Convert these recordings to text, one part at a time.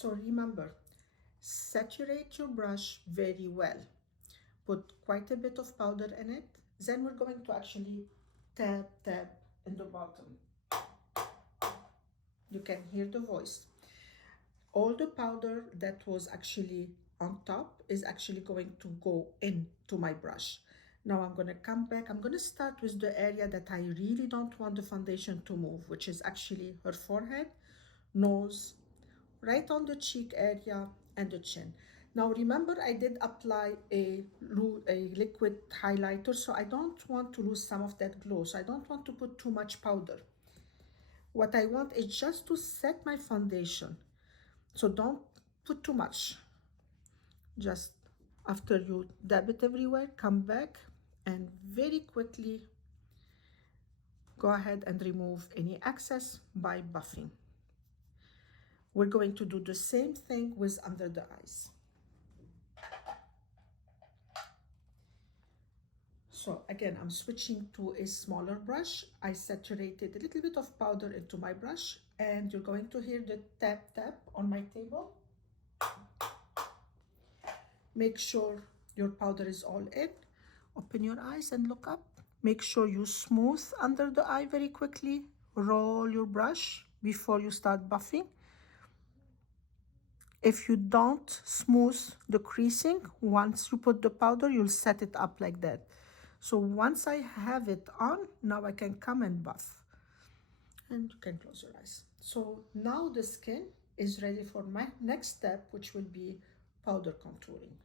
So remember, saturate your brush very well. Put quite a bit of powder in it. Then we're going to actually tap in the bottom. You can hear the voice. All the powder that was actually on top is actually going to go into my brush. Now I'm going to come back. I'm going to start with the area that I really don't want the foundation to move, which is actually her forehead, nose, right on the cheek area, and the chin. Now remember, I did apply a liquid highlighter, so I don't want to lose some of that glow. So I don't want to put too much powder. What I want is just to set my foundation. So don't put too much. Just after you dab it everywhere, come back and very quickly go ahead and remove any excess by buffing. We're going to do the same thing with under the eyes. So again, I'm switching to a smaller brush. I saturated a little bit of powder into my brush, and you're going to hear the tap tap on my table. Make sure your powder is all in. Open your eyes and look up. Make sure you smooth under the eye very quickly. Roll your brush before you start buffing. If you don't smooth the creasing, once you put the powder, you'll set it up like that. So once I have it on, now I can come and buff. And you can close your eyes. So now the skin is ready for my next step, which will be powder contouring.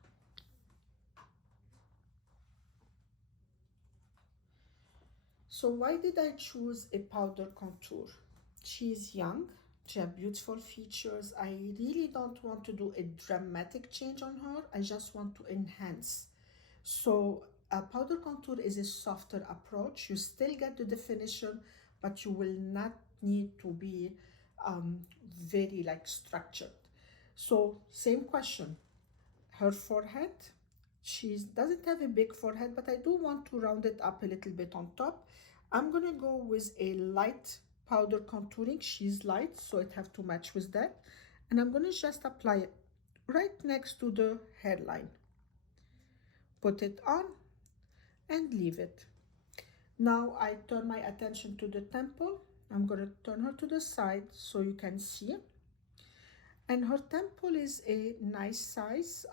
So why did I choose a powder contour? She's young, she has beautiful features. I really don't want to do a dramatic change on her. I just want to enhance. So a powder contour is a softer approach. You still get the definition, but you will not need to be very like structured. So same question, her forehead. She doesn't have a big forehead, but I do want to round it up a little bit on top. I'm gonna go with a light powder contouring. She's light, so it have to match with that. And I'm gonna just apply it right next to the hairline. Put it on and leave it. Now I turn my attention to the temple. I'm gonna turn her to the side so you can see. And her temple is a nice size.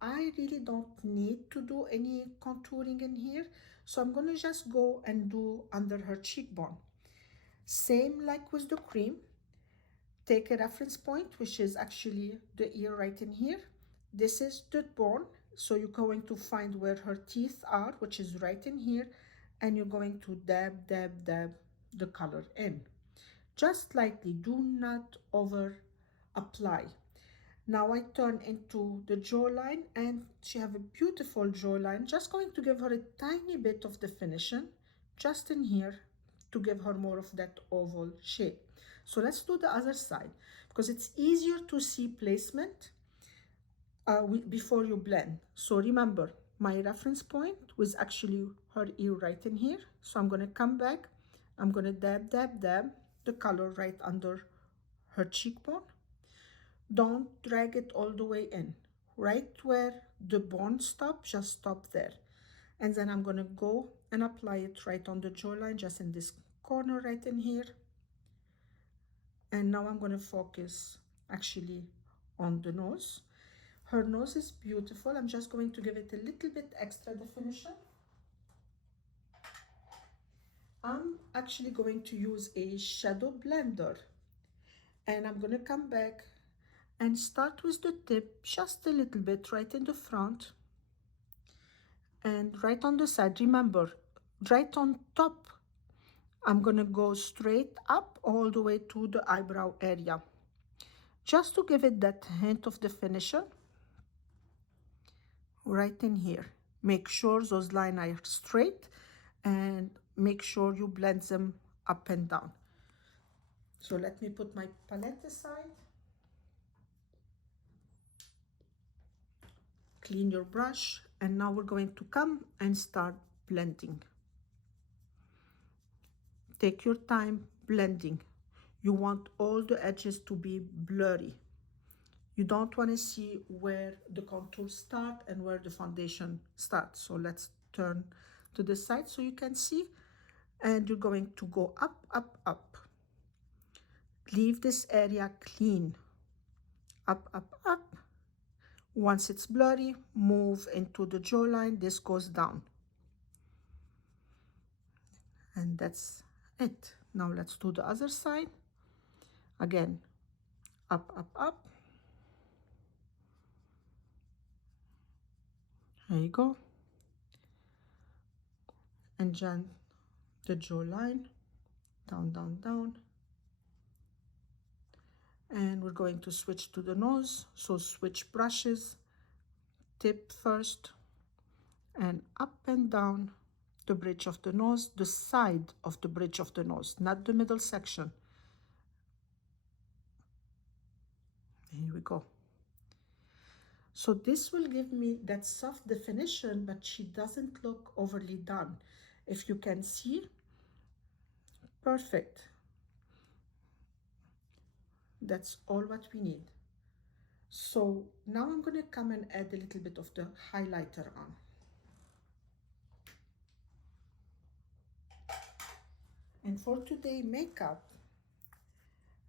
I really don't need to do any contouring in here, so I'm gonna just go and do under her cheekbone. Same like with the cream. Take a reference point, which is actually the ear right in here. This is the bone, so you're going to find where her teeth are, which is right in here, and you're going to dab the color in. Just lightly, do not over apply. Now I turn into the jawline, and she have a beautiful jawline. Just going to give her a tiny bit of definition just in here to give her more of that oval shape. So let's do the other side, because it's easier to see placement before you blend. So remember, my reference point was actually her ear right in here. So I'm going to come back. I'm going to dab the color right under her cheekbone. Don't drag it all the way in. Right where the bone stops, just stop there. And then I'm going to go and apply it right on the jawline, just in this corner right in here. And now I'm going to focus actually on the nose. Her nose is beautiful. I'm just going to give it a little bit extra definition. I'm actually going to use a shadow blender, and I'm going to come back and start with the tip just a little bit right in the front and right on the side. Remember, right on top, I'm going to go straight up all the way to the eyebrow area, just to give it that hint of definition right in here. Make sure those lines are straight and make sure you blend them up and down. So let me put my palette aside. Clean your brush, and now we're going to come and start blending. Take your time blending. You want all the edges to be blurry. You don't want to see where the contour start and where the foundation starts. So let's turn to the side so you can see. And you're going to go up, up, up. Leave this area clean. Up, up, up. Once it's blurry, move into the jawline. This goes down. And that's it. Now let's do the other side. Again, up, up, up. There you go. And then the jawline, down, down, down. And we're going to switch to the nose. So switch brushes, tip first, and up and down the bridge of the nose, the side of the bridge of the nose, not the middle section. Here we go. So this will give me that soft definition, but she doesn't look overly done. If you can see, perfect. That's all what we need. So now I'm going to come and add a little bit of the highlighter on. And for today makeup,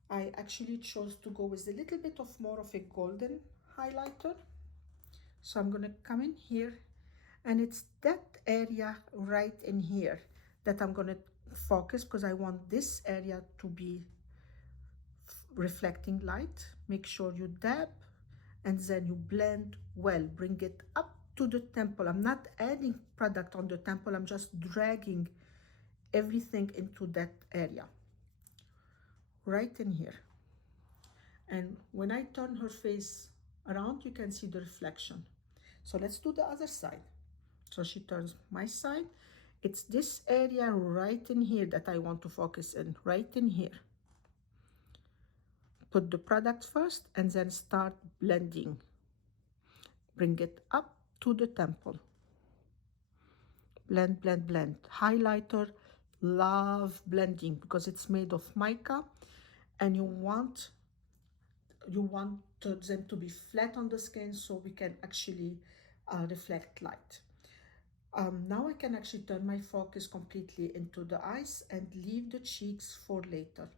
I actually chose to go with a little bit of more of a golden highlighter. So I'm going to come in here, and it's that area right in here that I'm going to focus, because I want this area to be reflecting light. Make sure you dab and then you blend well. Bring it up to the temple. I'm not adding product on the temple. I'm just dragging everything into that area right in here. And when I turn her face around, you can see the reflection. So let's do the other side. So she turns my side. It's this area right in here that I want to focus in, right in here. Put the product first and then start blending. Bring it up to the temple. Blend, blend, blend. Highlighter, love blending because it's made of mica, and you want them to be flat on the skin so we can actually reflect light. Now I can actually turn my focus completely into the eyes and leave the cheeks for later.